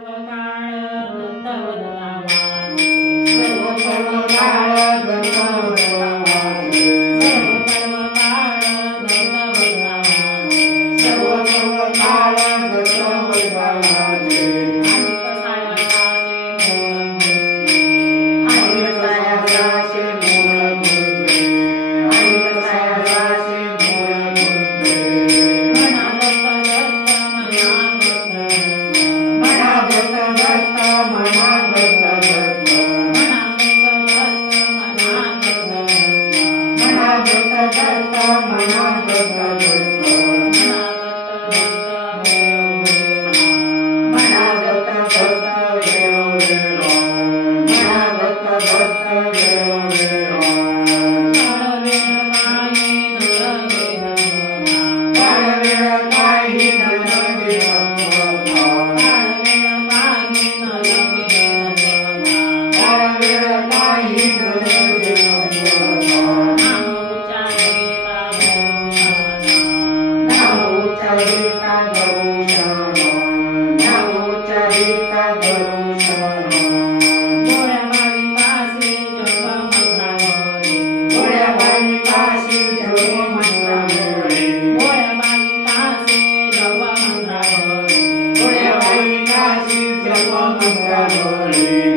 काळ दत्तवदना माझे सर्व पर्व काळ दत्तवदना माझे सर्व पर्व काळ दत्तवदना माझे सर्व पर्व काळ दत्तवदना माझे आणि सायाचे मूळ आणि सायाचे मूळ गुंतले मना दत्त मना दत्त दत्त मना दत्त दत्त मना दत्त दत्त मना दत्त दत्त मना दत्त दत्त वेळोवेळो मना दत्त दत्त वेळोवेळो काळवेळ काही न लगे काळवेळ काही न लगे नाव उच्चारिता दरुशन नाव उच्चारिता दरुशन गोड्या भाविकाशी जप मंत्रावळी गोड्या भाविकाशी जप मंत्रावळी